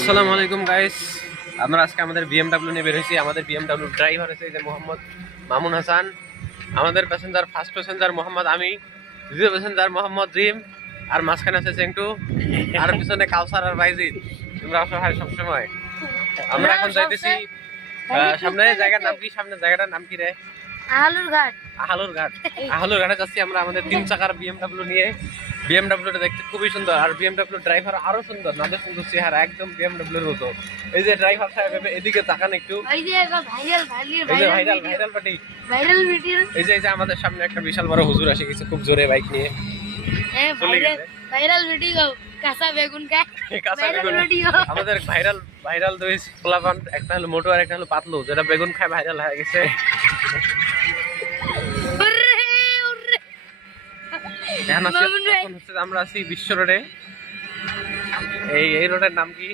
আসসালামু আলাইকুম গাইস, আমরা আজকে আমাদের বিএমডব্লিউ নিয়ে বের হয়েছি। আমাদের বিএমডব্লিউ ড্রাইভার আছে যে মোহাম্মদ মামুন হাসান, আমাদের প্যাসেঞ্জার ফার্স্ট প্যাসেঞ্জার মোহাম্মদ আমি, দ্বিতীয় প্যাসেঞ্জার মোহাম্মদ জিম, আর মাঝখানে আছে চেংটু, আর পিছনে কাউসার আর বাইজিদ। তোমরা অসহায় সবসময়। আমরা এখন যাইতেছি সামনে জায়গার নাম কি? সামনে জায়গাটার নাম কি রে? আহালুর ঘাট। আহালুর ঘাট। আহালুর ঘাটে যাচ্ছি আমরা আমাদের 3 চাকার বিএমডব্লিউ নিয়ে। বিএমডব্লিউটা দেখতে খুবই সুন্দর, আর বিএমডব্লিউ ড্রাইভার আরো সুন্দর, নাদের সুন্দর চেহারা, একদম বিএমডব্লিউর মতো। এই যে ড্রাইভার সাহেব এদিকে তাকান একটু, ওই যে viral viral party, viral video. এই যে আমাদের সামনে একটা বিশাল বড় হুজুর আসে গেছে খুব জোরে বাইক নিয়ে। ভাইরাল ভিডিও কাঁচা বেগুন খায়। কাঁচা বেগুন। আমাদের ভাইরাল দুই পোলাপান, একটা হলো মোটু আর একটা হলো পাতলু, যেটা বেগুন খায় ভাইরাল হয়ে গেছে। এখন হচ্ছে আমরা আছি বিশ্ব রোডে। এই রোডের নাম কি?